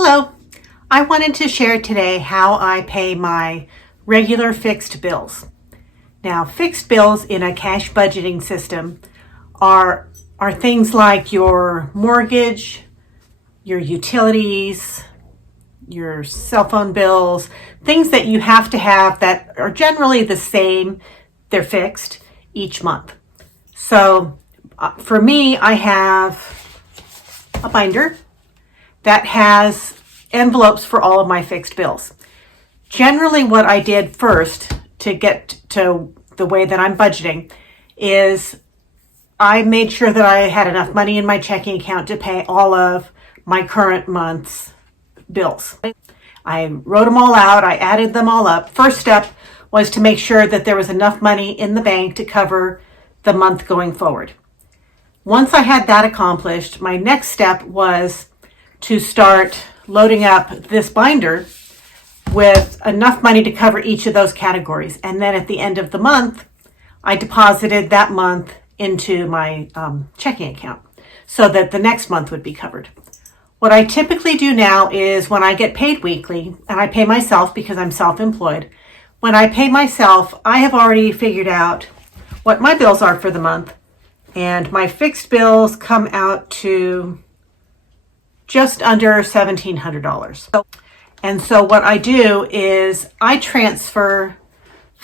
Hello, I wanted to share today how I pay my regular fixed bills. Now, fixed bills in a cash budgeting system are things like your mortgage, your utilities, your cell phone bills, things that you have to have that are generally the same. They're fixed each month. So for me, I have a binder that has envelopes for all of my fixed bills. Generally, what I did first to get to the way that I'm budgeting is I made sure that I had enough money in my checking account to pay all of my current month's bills. I wrote them all out. I added them all up. First step was to make sure that there was enough money in the bank to cover the month going forward. Once I had that accomplished, my next step was to start loading up this binder with enough money to cover each of those categories. And then at the end of the month, I deposited that month into my checking account so that the next month would be covered. What I typically do now is when I get paid weekly, and I pay myself because I'm self-employed, when I pay myself, I have already figured out what my bills are for the month, and my fixed bills come out to just under $1,700. And so what I do is I transfer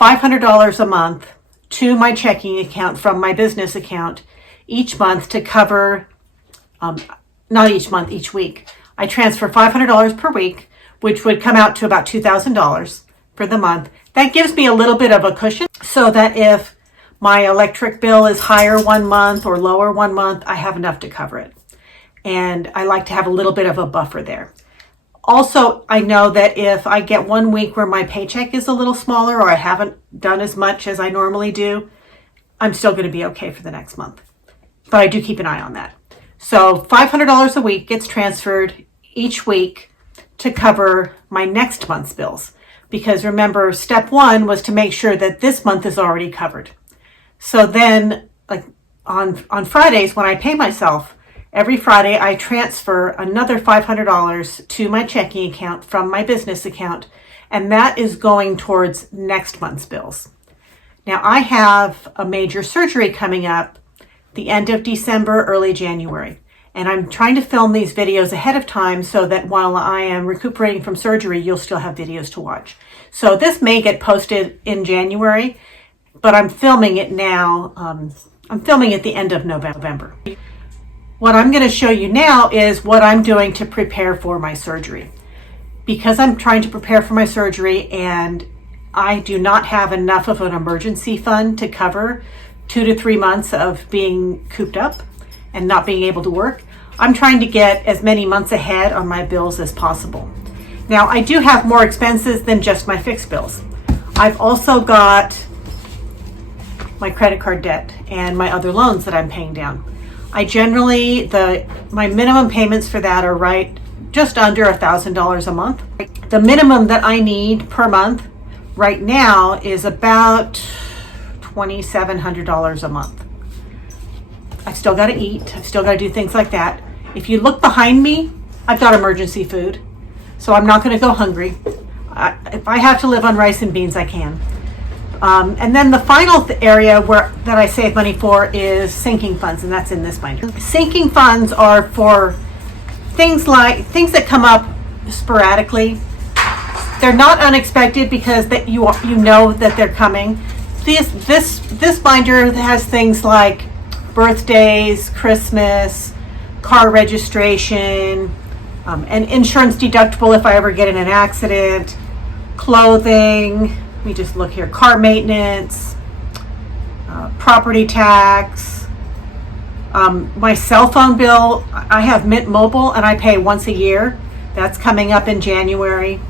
$500 a month to my checking account from my business account each month to cover, not each month, each week. I transfer $500 per week, which would come out to about $2,000 for the month. That gives me a little bit of a cushion so that if my electric bill is higher one month or lower one month, I have enough to cover it. And I like to have a little bit of a buffer there. Also, I know that if I get one week where my paycheck is a little smaller or I haven't done as much as I normally do, I'm still going to be okay for the next month. But I do keep an eye on that. So $500 a week gets transferred each week to cover my next month's bills. Because remember, step one was to make sure that this month is already covered. So then, like on Fridays when I pay myself, every Friday, I transfer another $500 to my checking account from my business account, and that is going towards next month's bills. Now, I have a major surgery coming up the end of December, early January, and I'm trying to film these videos ahead of time so that while I am recuperating from surgery, you'll still have videos to watch. So this may get posted in January, but I'm filming it now. I'm filming at the end of November. What I'm going to show you now is what I'm doing to prepare for my surgery. Because I'm trying to prepare for my surgery and I do not have enough of an emergency fund to cover 2 to 3 months of being cooped up and not being able to work, I'm trying to get as many months ahead on my bills as possible. Now, I do have more expenses than just my fixed bills. I've also got my credit card debt and my other loans that I'm paying down. I generally, my minimum payments for that are right just under $1,000 a month. The minimum that I need per month right now is about $2,700 a month. I've still got to eat. I've still got to do things like that. If you look behind me, I've got emergency food, so I'm not going to go hungry. If I have to live on rice and beans, I can. And then the final area that I save money for is sinking funds, and that's in this binder. Sinking funds are for things that come up sporadically. They're not unexpected because that you know that they're coming. This binder has things like birthdays, Christmas, car registration, an insurance deductible if I ever get in an accident, clothing. Let me just look here. Car maintenance, property tax, my cell phone bill. I have Mint Mobile and I pay once a year. That's coming up in January.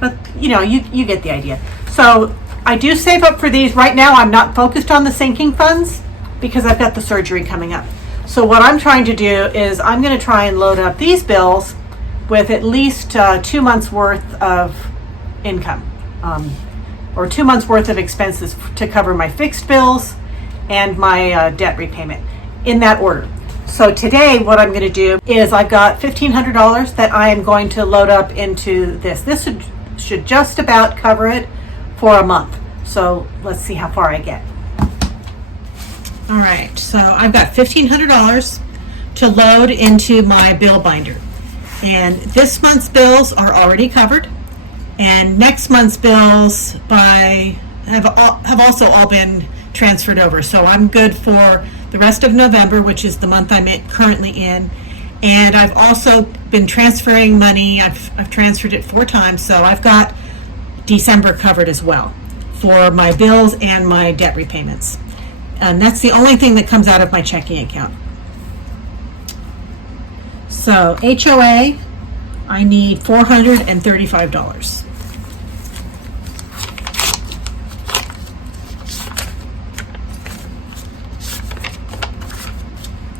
But you get the idea. So I do save up for these. Right now I'm not focused on the sinking funds because I've got the surgery coming up. So what I'm trying to do is I'm going to try and load up these bills with at least 2 months worth of income or 2 months worth of expenses to cover my fixed bills and my debt repayment in that order. So today what I'm going to do is I've got $1,500 that I am going to load up into this. This should just about cover it for a month. So let's see how far I get. All right, so I've got $1,500 to load into my bill binder. And this month's bills are already covered. And next month's bills have also all been transferred over. So I'm good for the rest of November, which is the month I'm currently in. And I've also been transferring money. I've transferred it 4 times, so I've got December covered as well for my bills and my debt repayments. And that's the only thing that comes out of my checking account. So HOA, I need $435.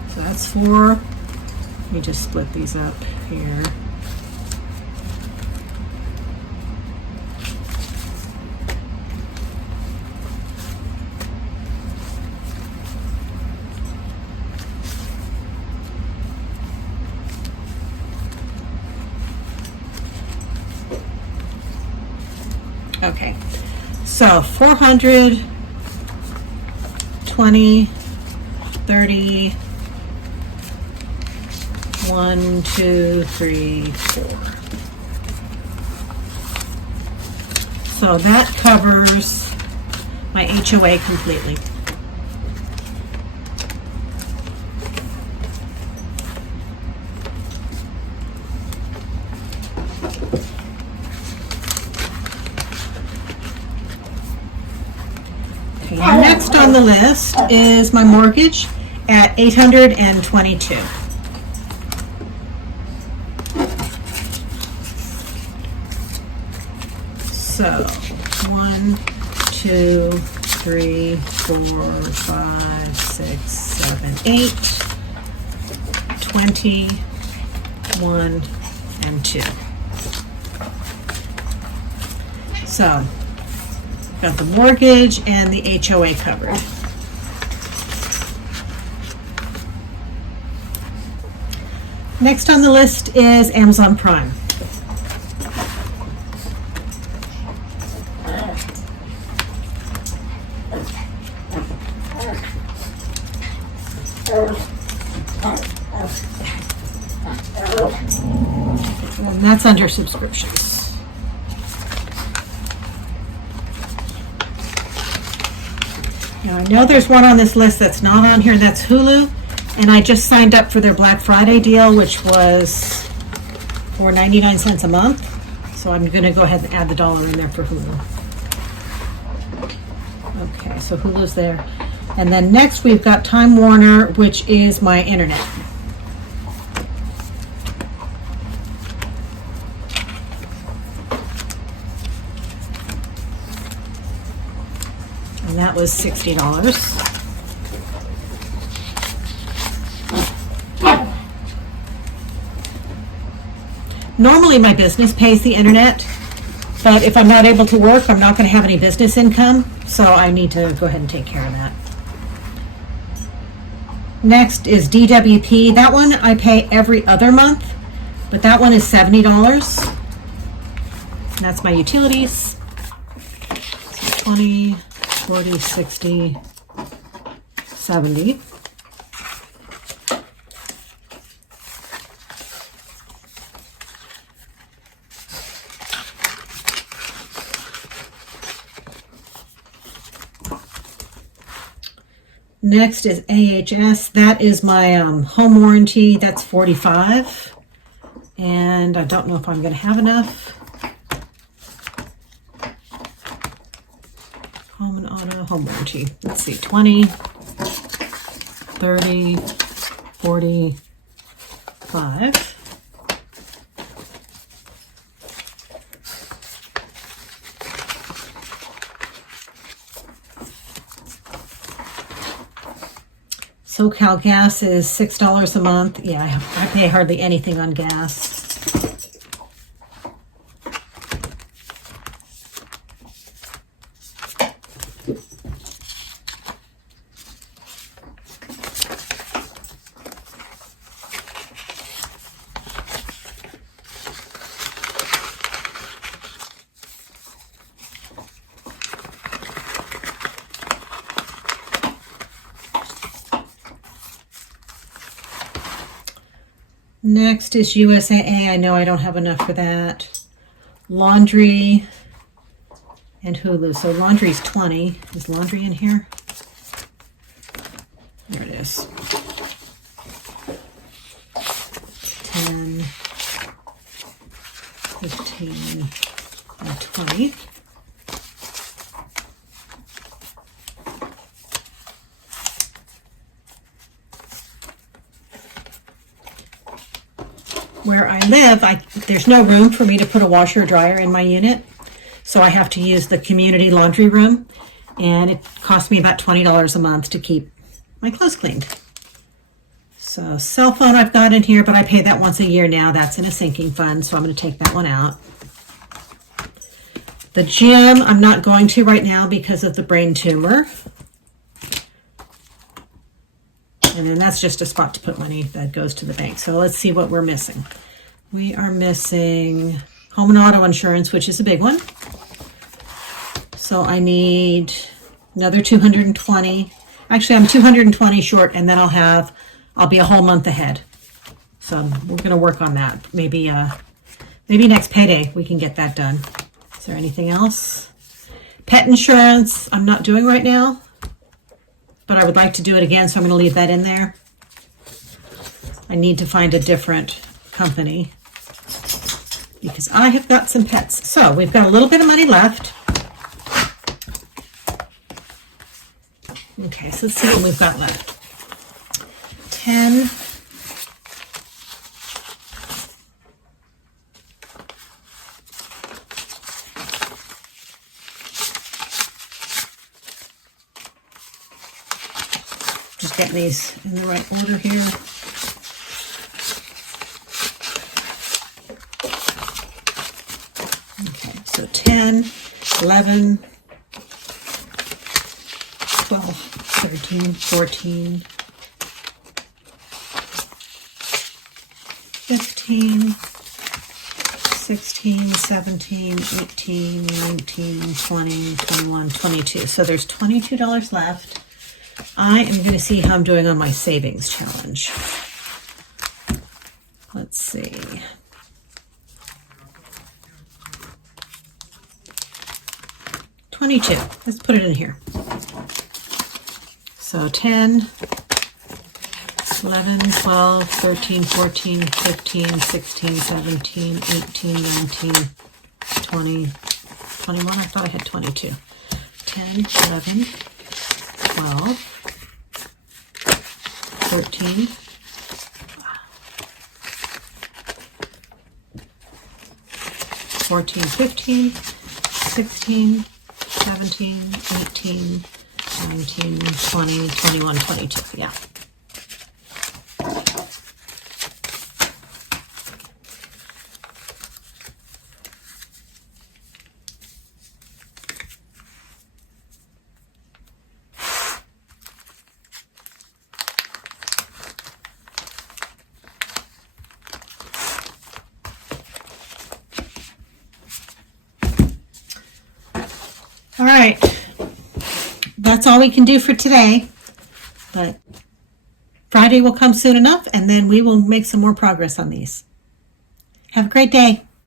So that's 4. Let me just split these up here. Okay, so 400, 20, 30, 1, 2, 3, 4. So that covers my HOA completely. Okay, next on the list is my mortgage at $822. So 1, 2, 3, 4, 5, 6, 7, 8, 20, 1, and 2. So got the mortgage and the HOA covered. Next on the list is Amazon Prime. And that's under subscriptions. Now I know there's one on this list that's not on here, and that's Hulu. And I just signed up for their Black Friday deal, which was for 99 cents a month. So I'm going to go ahead and add the $1 in there for Hulu. Okay, so Hulu's there. And then next we've got Time Warner, which is my internet. And that was $60. Normally my business pays the internet, but if I'm not able to work, I'm not going to have any business income, so I need to go ahead and take care of that. Next is DWP. That one I pay every other month, but that one is $70. And that's my utilities. So 20, 40, 60, 70. Next is AHS. That is my home warranty. That's $45. And I don't know if I'm going to have enough. Home and auto, home warranty. Let's see, 20, 30, 40, 5. SoCal Gas is $6 a month. Yeah, I pay hardly anything on gas. Next is USAA. I know I don't have enough for that. Laundry and Hulu. So laundry's 20. Is laundry in here? There it is. 10, 15, and 20. Where I live, there's no room for me to put a washer or dryer in my unit, so I have to use the community laundry room, and it costs me about $20 a month to keep my clothes cleaned. So cell phone I've got in here, but I pay that once a year now. That's in a sinking fund, so I'm going to take that one out. The gym I'm not going to right now because of the brain tumor. And then that's just a spot to put money that goes to the bank. So let's see what we're missing. We are missing home and auto insurance, which is a big one. So I need another 220. Actually, I'm 220 short, and then I'll be a whole month ahead. So we're going to work on that. Maybe next payday we can get that done. Is there anything else? Pet insurance I'm not doing right now, but I would like to do it again, so I'm going to leave that in there. I need to find a different company because I have got some pets. So we've got a little bit of money left. Okay, so let's see what we've got left. 10. Just getting these in the right order here. Okay, so 10, 11, 12, 13, 14, 15, 16, 17, 18, 19, 20, 21, 22. So there's $22 left. I am going to see how I'm doing on my savings challenge. Let's see. $22. Let's put it in here. So 10, 11, 12, 13, 14, 15, 16, 17, 18, 19, 20, 21. I thought I had 22. 10, 11, 12, 13, 14, 15, 16, 17, 18, 19, 20, 21, 22. Yeah. All right, that's all we can do for today, but Friday will come soon enough, and then we will make some more progress on these. Have a great day.